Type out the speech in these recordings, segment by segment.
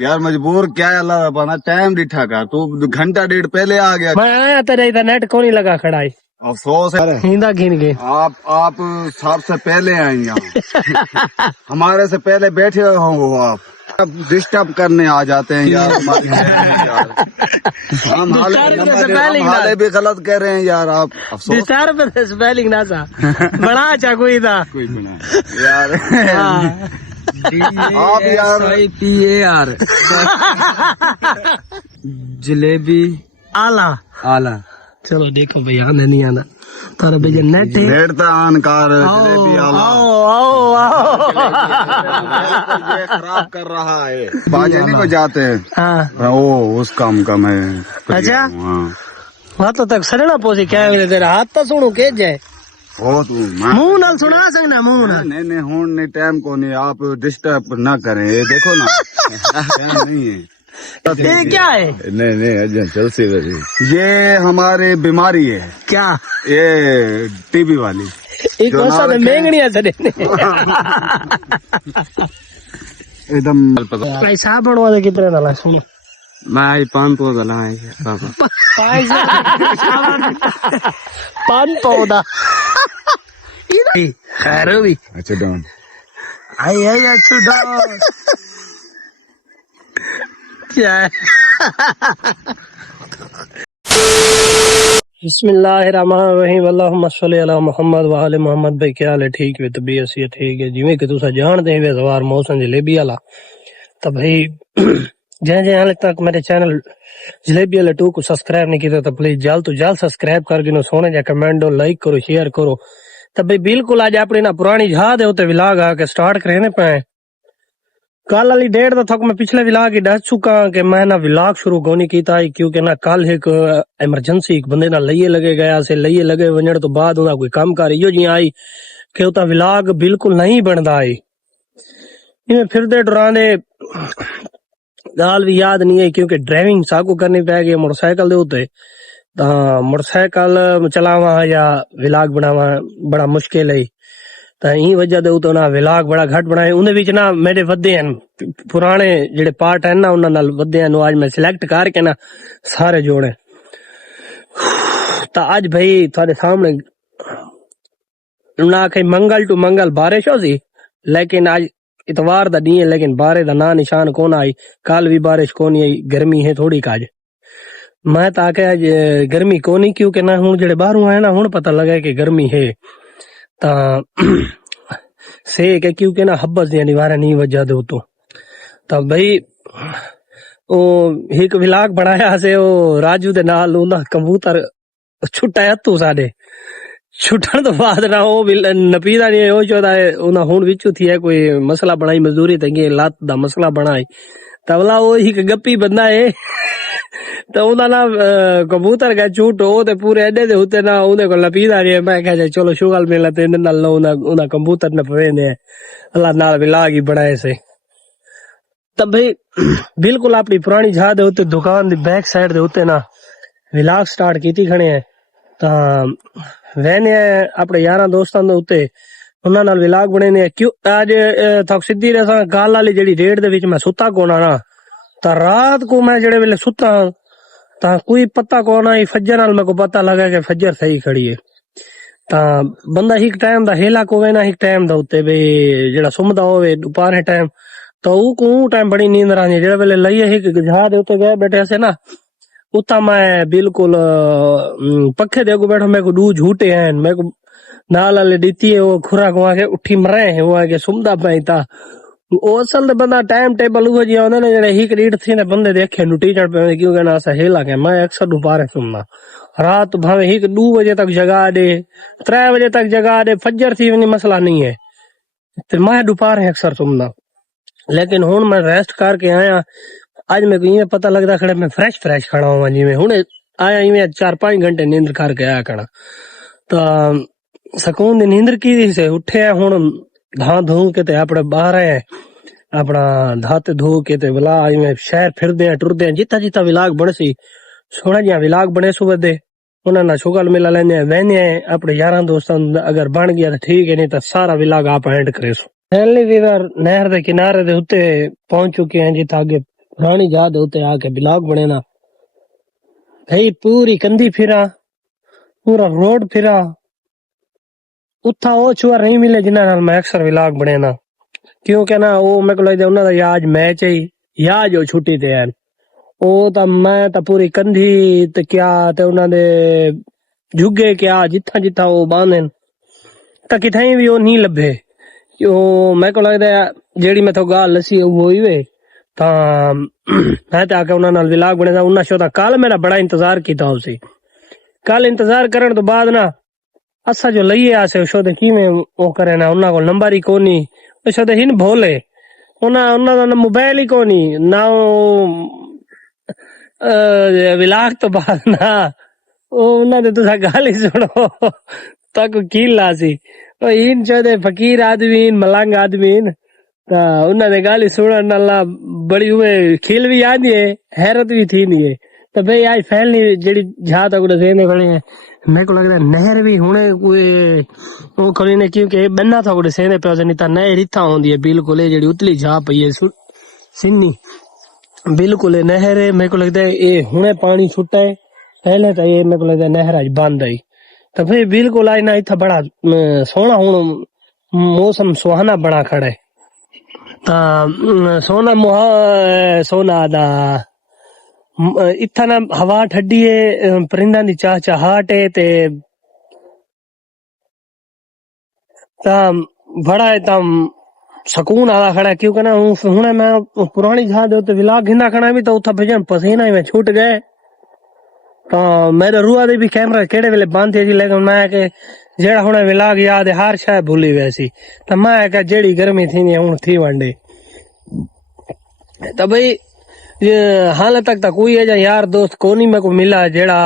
यार मजबूर क्या है, अल्लाह बना टाइम डिठा का तू घंटा डेढ़ पहले आ गया। मैं आया तेरे इधर नेट को नहीं लगा खड़ा है। अफसोस है हिंदा गिन के आप सबसे पहले आए यहाँ हमारे से पहले बैठे हो आप अब डिस्टर्ब करने आ जाते हैं यार। यार हम हाले भी गलत कह रहे हैं यार आप। अफसोस स्पेलिंग ना सा बड़ा अच्छा कोई था कोई बना यार आप यार जलेबी आला आला। चलो देखो भैया आने नहीं आना तारा भैया नेट है नेट आनकार जलेबी आला आओ आओ ये खराब कर रहा है। बाजे नहीं बजाते हैं। हाँ ओ उस काम का मैं अच्छा हाँ हाँ तो तक सड़ना पोसी क्या है तेरा हाथ तो सुनो के जाए हो तू मुंह नाल सुना सकना मुंह नाल नहीं हूं नहीं टाइम को नहीं आप डिस्टर्ब ना करें। ये देखो ना टाइम नहीं है। ये क्या है नहीं अजय चल से ये हमारे बीमारी है क्या ये टीबी वाली एक वैसा तो महंगड़िया सड़े एकदम पैसा बढ़वा दे कितने डाला सुनो मैं 500 डाला है पापा। पान पौधा खैर भी अच्छा डॉन आई अच्छा डॉन क्या है बिस्मिल्लाहिर्रहमानिर्रहीम अल्लाहुम्मा सल्ली अला मुहम्मद व आले मुहम्मद। भाई क्या हाल है? ठीक है तबीयत सी ठीक है जिवें कि तुसा जानदे हो सवार मौसम जलेबी आला तो भाई जे हाले तक मेरे चैनल जलेबी वाले 2 को सब्सक्राइब नहीं किया तो प्लीज जल्द तो जल्द सब्सक्राइब करके सोने जा कमेंट और लाइक करो शेयर करो। तो भाई बिल्कुल आज अपनी ना पुरानी याद है उते विलाग आके स्टार्ट करे पे कल वाली डेट तो थक मैं पिछले विलाग ही दस चुका कि मैं ना विलाग शुरू कोनी कीता क्योंकि ना कल एक इमरजेंसी एक बंदे ना लइए लगे गया से लइए लगे वजण तो बाद उदा कोई काम कर इो जी आई कि उता विलाग बिल्कुल नहीं बनदा आई इवें फिरदे डरांदे गाल भी याद नहीं है क्योंकि ड्राइविंग साकू करनी पै गई मोटरसाइकिल दे उत्ते मोटरसाइकिल चलावा या विलाग बनावा बड़ा मुश्किल है तो ई वजह दे तो ना विलाग बड़ा घट बनाए उन्हें विच ना मेरे वधे हैं पुराने जेडे पार्ट है ना उन्हां नाल वधे हैं आज मैं सिलेक्ट करके ना सारे जोड़े तो आज भाई थारे सामने ना कहीं मंगल टू मंगल बारिश हो सी लेकिन आज इतवार दा दी है लेकिन बारे दा ना निशान कौन आई कल भी बारिश कौन आई गर्मी है थोड़ी काज मैं तो आके आज गर्मी कोनी क्योंकि ना हूं जेडे बाहरों आए ना हूं पता लगा कि गर्मी है ता से के क्योंकि ना हब्बस दिया निवारा नहीं वजह दो तो तब भाई ओ एक विलाग बनाया से ओ राजू दे नाल उन्दा कबूतर छुट्टा तू साडे छुट्टन तो बाद ना ओ नपीदा नहीं हो चोदा उन्हें हुन विचू थी है कोई मसला बनाई मजदूरी तंगे लात दा मसला बनाई तबला वो ही गप्पी बंदा है तो उन्हें ना कबूतर का झूठ हो ते पूरे एडे दे होते ना उन्हें को लपीदा नहीं मैं कह चलो शुगल मेला ते नाल उन्हें कबूतर न पवे ने अल्लाह नाल विलाग ही बनाए से तब भाई बिल्कुल अपनी पुरानी याद होते दुकान दी बैक साइड दे होते ना विलाग स्टार्ट कीती खणे है ता वहने अपने यारा दोस्तां दे उत्ते उन्हां नाल विलाग बने ने क्यों आज थक सीधी रसा गल वाली जेड़ी रेट दे विच मैं सुता कोना ना ता रात को मैं जेड़े वेले सुता ता कोई पता कोन आई फज्जर नाल मेरे को पता लगा कि फज्जर सही खड़ी है ता बंदा एक टाइम दा हेला को ना एक टाइम दा उत्ते बे जेड़ा सुमदा होवे दोपहर टाइम तो ऊ को टाइम बड़ी नींद आनी जेड़े वेले लइए एक जहाज उत्ते गए बैठे से ना उता मैं बिल्कुल पखे दे बैठो मेरे को 2 झूठे हैं मेरे को नाल वाले दीती है वो खुरा को आके उठी मरे है वो आके सुमदा पाई था ओ असल ते बंदा टाइम टेबल वो जी आंदा ने जेड़े हिक रीड थी ने बंदे देखे नुटी चढ़ पे क्यों कहना ऐसा हेला के मैं अक्सर दोपहर सुनना रात भावे हिक 2 बजे तक जगा दे 3 बजे तक जगा दे फज्जर थी नहीं मसला नहीं है ते मैं दोपहर अक्सर सुनना लेकिन हुन मैं रेस्ट करके आया आज मेरे को ये पता लगता खड़े मैं फ्रेश खड़ा हुआ जी में हुने आया इवें 4-5 घंटे नींद करके आया खड़ा तो सकून दी नींद की से उठे हुन धा धो के ते अपने बाहर आए अपना धाते धो के ते बुला इवें शहर फिरदे टुरदे जिता जिता विलाग बन सी सोना जिहा विलाग बने सुबह दे उन्हें ना शुगल मिला लेने वहने अपने यारां दोस्तां अगर बन गया तो ठीक है नहीं तो सारा विलाग आप एंड करे सो। पहली रिवर नहर के किनारे दे उत्ते पहुंच चुके हैं जिथे आगे पुरानी याद उत्ते आके ब्लॉग बने ना भाई पूरी कंधी फिरा पूरा रोड फिरा उत्था वो छुआ नहीं मिले जिन्हां नाल मैं अक्सर व्लॉग बने ना क्योंकि ना वो मेरे को लगदा उन्हां दा याज मैच है या जो छुट्टी ते हैं ओ ता मैं ता पूरी कंधी ते क्या ते उन्हां दे जुगे क्या जिथा जिथा वो बांधन ता किथे भी वो नहीं लभे ਉਹ ਮੇਰੇ ਕੋਲ ਲੱਗਦਾ ਜਿਹੜੀ ਮੈਥੋਂ ਗੱਲ ਸੀ ਉਹ ਹੋਈ ਵੇ ਤਾਂ ਮੈਂ ਤਾਂ ਆ ਕੇ ਉਹਨਾਂ ਨਾਲ ਵਿਲਾਗ ਬਣਾਇਆ ਉਹਨਾਂ ਸ਼ੋ ਦਾ ਕੱਲ ਮੇਰਾ ਬੜਾ ਇੰਤਜ਼ਾਰ ਕੀਤਾ ਉਸੇ ਕੱਲ ਇੰਤਜ਼ਾਰ ਕਰਨ ਤੋਂ ਬਾਅਦ ਨਾ ਅਸਾਂ ਜੋ ਲਈਏ ਆਸੇ ਸ਼ੋ ਦੇ ਕਿਵੇਂ ਉਹ ਕਰੇ ਨਾ ਉਹਨਾਂ ਕੋਲ ਨੰਬਰ ਹੀ ਕੋਨੀ ਉਹ ਸ਼ੋ ਦੇ ਹਿੰ ਭੋਲੇ ਉਹਨਾਂ ਦਾ ਮੋਬਾਈਲ ਹੀ ਕੋਨੀ ਨਾ ਵਿਲਾਗ ਤੋਂ ਬਾਅਦ ਨਾ ਉਹ ਉਹਨਾਂ ਦੇ ਤੁਸੀਂ ਗੱਲ ਹੀ ਸੁਣੋ ਤਾਂ ਕੋਈ ਕੀ ਲਾ ਸੀ इन चौदह फकीर आदमी मलंग आदमी उन्होंने गाली सुनने नाला बड़ी हुए खिल भी आती है हैरत भी थी नहीं है तो भाई आज फैलनी जेडी जहाँ तक सेने खड़े हैं मेरे को लगता है नहर भी हुने कोई वो खड़ी ने क्योंकि बन्ना था कोई सेने पे नहीं था नहर इतना होंगी है बिल्कुल जेडी उतली जा पई है सिन्नी बिल्कुल नहर है मेरे को लगता है ये हुने पानी छुट्टा है पहले तो ये मेरे को लगता है नहर आज बंद आई तो फिर बिल्कुल आज ना इतना बड़ा सोना हूं मौसम सुहाना बना खड़ा है सोना दा इतना ना हवा ठंडी है परिंदा दी चहचहाट है ते बड़ा एकदम सुकून आला खड़ा है क्योंकि ना हुने मैं पुरानी जहां दे विलाग घिंदा खड़ा भी तो उथा भजन पसीना ही में छूट गए तो मेरे रूआ दे भी कैमरा केड़े वेले बंद थी लेकिन मैं के जेड़ा हुने विलाग याद है हर शायद भूली वैसी तो मैं के जेड़ी गर्मी थी नहीं हुन थी वंडे तो भाई हाल तक तो कोई है यार दोस्त कोनी मेरे को मिला जेड़ा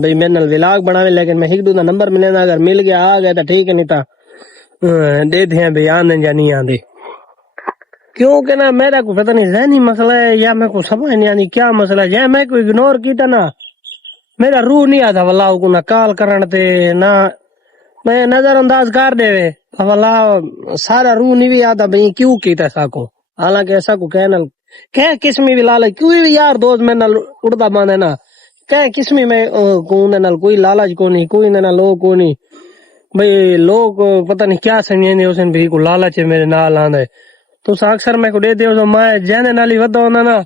भाई मेरे नाल विलाग बनावे लेकिन मैं एक दो दा नंबर मिले ना अगर मिल गया आ गया तो ठीक है नहीं तो दे दिया भाई आने या नहीं आंदे क्योंकि ना मेरा को पता नहीं जहनी मसला है या मेरे को समझ नहीं आनी क्या मसला है मैं को इग्नोर किया ना मेरा रूह नहीं आता वल्ला को ना कॉल करन ते ना मैं नजरअंदाज कर देवे वल्ला सारा रूह नहीं भी आता भाई क्यों कीता साको हालांकि ऐसा को कहना कह किस्मी भी लालच कोई भी यार दोस्त मेरे नाल उड़दा बांधे ना कह किस्मी में कोने नाल कोई लालच को नहीं कोई ना लोग को नहीं भाई लोग पता नहीं क्या समझे उसने भी को लालच है मेरे नाल आंदे तो अक्सर मेरे को दे दो मैं जाने नाली वदा होना ना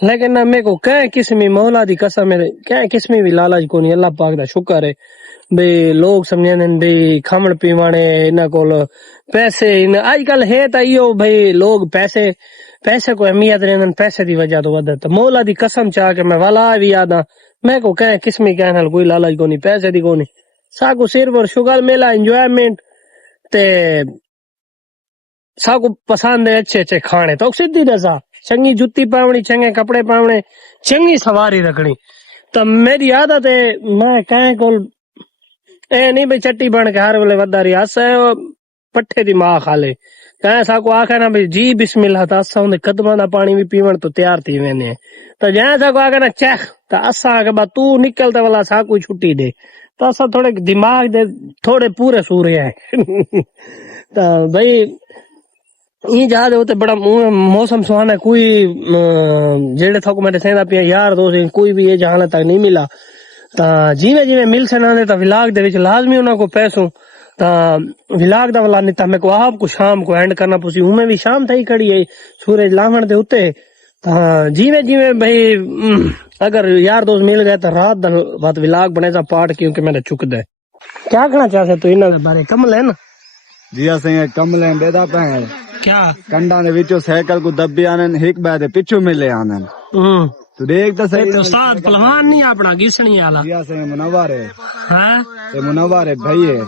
लेकिन ना मेरे को कह किस्मी मौला दी कसम मेरे कह किस्मी भी लालच को नहीं अल्लाह पाक दा शुक्र है भाई लोग समझने भाई खामण पीवाने इन्हां कोल पैसे आजकल है तो इो भाई लोग पैसे को अहमियत रहन पैसे दी वजह तो वदा तो मौला दी कसम चाह के मैं वाला भी याद आ मैं को कह किस्मी कहने कोई लालच को नहीं पैसे दी को नहीं साको सिर्फ और शुगर मेला एंजॉयमेंट ते साको पसंद है अच्छे अच्छे खाने तो सीधी दसा चंगी जुत्ती पावनी चंगे कपड़े पावने चंगी सवारी रखनी तो मेरी आदत है मैं कहें को ए नहीं भाई चट्टी बन के हर वेले वदा रही अस पट्ठे दी मां खा ले कहें साको आखे ना भाई जी बिस्मिल्लाह तो असा उनके कदमां दा पानी भी पीवण तो तैयार थी वेने तो जै साको आखे ना चख तो असा आके बा तू निकल ते वाला साको छुट्टी दे तो असा थोड़े दिमाग दे थोड़े पूरे सूरे है तो भाई ये जहाज होते बड़ा मौसम सुहाना कोई जेड़े थको मेरे सेंदा पिया यार दोस्त कोई भी ये जहां तक नहीं मिला ता जिवें जिवें मिल से ना ता विलाग दे विच लाजमी उना को पैसों ता विलाग दा वाला नहीं ता मेरे को आप को शाम को एंड करना पुसी उमे भी शाम थई खड़ी है सूरज लावण दे उत्ते ता जिवें जिवें भाई अगर यार दोस्त मिल गए तो रात दा बात विलाग बने सा पार्ट क्योंकि मेरा चुकदा क्या कहना चाहते तू इना दे बारे कमल है ना जी असें कमल बेदा पे क्या कंडा ने विचो साइकिल को दबी आने एक बार पिछू मिले आने तो देख तो सही उस्ताद पहलवान नहीं अपना घिसणी वाला जी असें मुनव्वर है हैं ये मुनव्वर है भाई है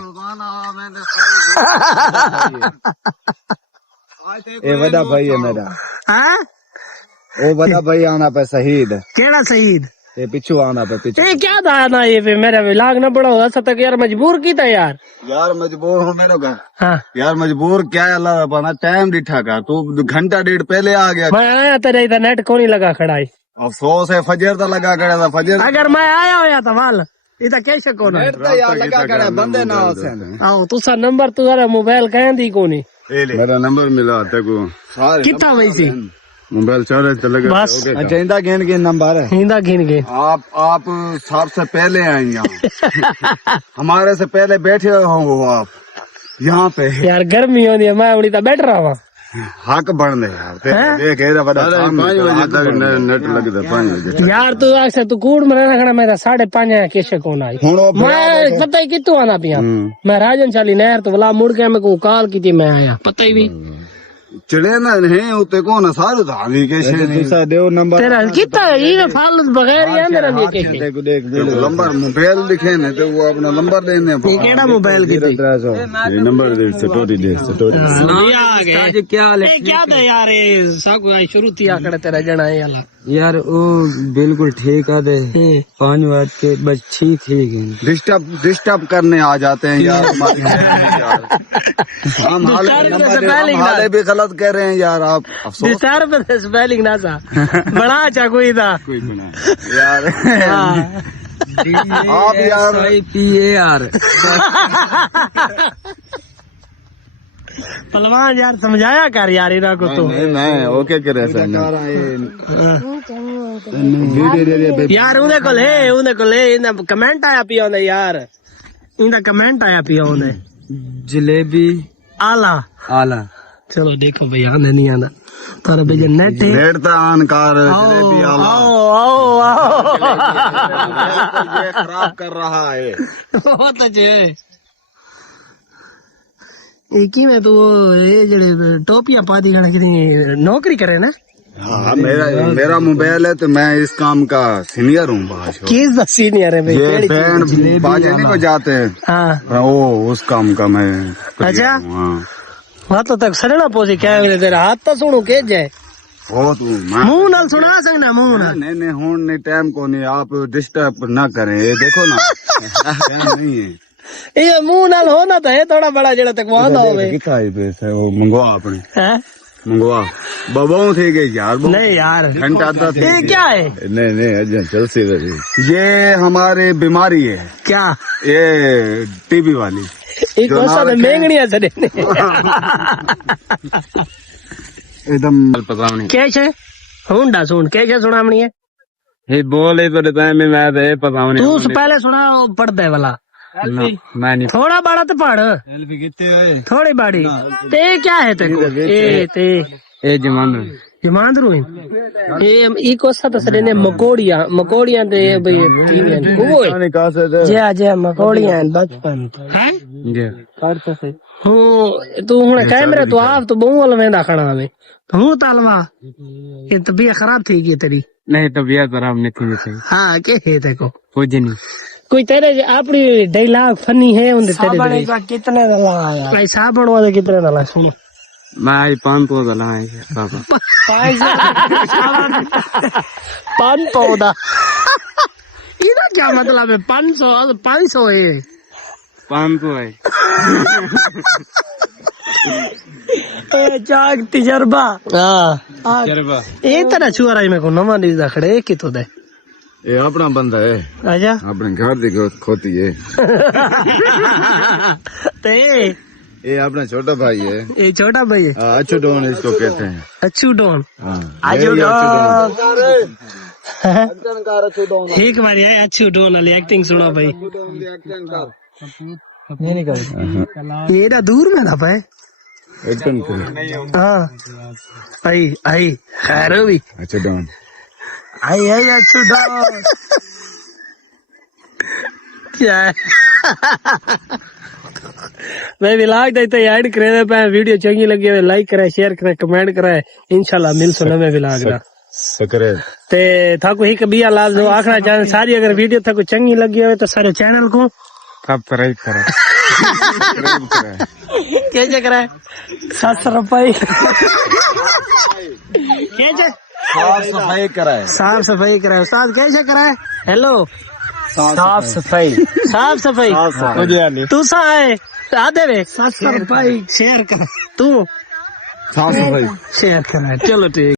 ये बड़ा भाई है मेरा हैं वो बड़ा भाई आना पे शहीद केड़ा शहीद ये पिछू आना पे पिछू ये क्या था ना ये पे मेरा विलाग ना बड़ा ऐसा तक यार मजबूर की था यार मजबूर हूँ मेरे का हाँ यार मजबूर क्या है अल्लाह बना टाइम दिठा का तू घंटा डेढ़ पहले आ गया मैं आया तेरे इधर नेट को नहीं लगा खड़ा है अफसोस है फजर तो लगा खड़ा था फजर अगर मैं आया होया था वाल इधर कैसे कौन यार लगा खड़ा बंदे ना हो आओ तुसा नंबर तुम्हारा मोबाइल कहें दी कोनी मेरा नंबर मिला तेको कितना वैसी मोबाइल चल लगे बस अच्छा इंदा गिन गिन नंबर है हिंदा गिन गए आप सबसे पहले आए यहाँ हमारे से पहले बैठे हो आप यहाँ पे यार गर्मी होती है मैं उड़ी तो बैठ रहा हूँ हक बढ़ने यार देख एरा बड़ा 5 बजे तक नेट लगदा 5 बजे यार तू आसे तू कूड़ में रखना मेरा 5:30 आया कैसे कौन आई मैं पता ही कितों आना पिया मैं राजन चाली नहर तो बोला मुड़ के मैं को कॉल की थी मैं आया पता ही भी चले ना नहीं उते कौन सारू धानी कैसे दूसरा देव नंबर तेरा कितना ये फाल बगैर यार मेरा नहीं कैसे देख नंबर मोबाइल लिखे ने तो वो अपना नंबर देने ये केड़ा मोबाइल की थी ये नंबर दे सटोरी ये आ गए क्या हाल है? क्या था यार ये सब शुरू थी आकड़े तेरा जना ये वाला यार वो बिल्कुल ठीक है दे 5 बात के बस ठीक डिस्टर्ब करने आ जाते हैं यार हमारे हम हाले भी गलत कह रहे हैं यार आप अफसोस विस्तार पे स्पेलिंग ना सा बड़ा अच्छा कोई था यार आप यार PAR पलवान यार समझाया कर यार इरा को तो नहीं ओके करे यार उन्हें को ले इन्हें कमेंट आया पिया उन्हें यार इनका कमेंट आया पिया उन्हें जलेबी आला आला चलो देखो भैया आने नहीं आना तारे भैया नेट है आनकार जलेबी आला आओ ये खराब कर रहा है बहुत अच्छे की में तो ये जड़े टोपियां पाती गण कितनी नौकरी करे ना हाँ मेरा मोबाइल है तो मैं इस काम का सीनियर हूँ किस सीनियर है भाई ये बैंड बाजे नहीं बजाते हाँ वो उस काम का मैं अच्छा हाँ वहाँ तो तक सड़ना पोसी क्या है तेरा हाथ तो सुनो के जाए बहुत मुंह नाल सुना सकना मुंह नाल नहीं हूँ नहीं टाइम को नहीं आप डिस्टर्ब ना करें ये देखो ना टाइम नहीं है ये मुंह नाल होना तो है थोड़ा बड़ा जड़ा तक वहां हो कितना है पैसे वो मंगवा अपने हैं मंगवा बबाऊ थे गए यार नहीं यार घंटा आधा थे ये क्या है नहीं अजय चल सी ये हमारे बीमारी है क्या ये टीबी वाली एक कोसा तो मेंगनिया से एकदम पता नहीं कैसे हुंडा सुन कैसे सुनामणी है ये बोले तो टाइम में मैं तो पता नहीं तू पहले सुना पढ़ते वाला मैं नहीं थोड़ा बड़ा तो पढ़ थोड़ी बड़ी ते क्या है तेको ए जमांदरू ये कोसा तो सरे ने मकोड़ियां ते भाई वो जे मकोड़ियां बचपन हैं तू हुन कैमरे तो आप तो बहु वाला वेंदा खड़ा हमें हूं तालवा ये तबीयत खराब थी गई तेरी नहीं तबीयत खराब नहीं थी हाँ के है तेको कुछ नहीं कोई तेरे अपनी डायलॉग फनी है उनके तेरे कितने दला आया भाई साबण वाले कितने दला सुनो मैं 500 दला है पापा 500 दा इधर क्या मतलब है 500 है 500 है ए जाग तजर्बा हां ये तरह छुआ रही मैं को नवा दी खड़े कि तो दे ये अपना बंदा है अच्छा अपने घर की खोती है ते ये अपना छोटा भाई है ये छोटा भाई है अच्छू डॉन इसको कहते हैं अच्छू डॉन अच्छू डॉन एक बार यार अच्छू डॉन वाली एक्टिंग सुना भाई नहीं निकल ये ना दूर में ना पाए एकदम हाँ आई खैर भी अच्छा डॉन आई अच्छू डॉन क्या है मैं विलाग देते ऐड करे पे वीडियो चंगी लगी है लाइक करे शेयर करे कमेंट करे इंशाल्लाह मिल सुना मैं विलाग दा सकरे ते थाको ही कबिया लाल जो आखना चाहे सारी अगर वीडियो थाको चंगी लगी हो तो सारे चैनल को सब्सक्राइब करो कैसे कराए 700 रुपए कैसे साफ सफाई कराए उस्ताद कैसे कराए हेलो साफ सफाई तू सा है आधे वे 700 रुपए शेयर कर तू साफ सफाई शेयर करा चलो ठीक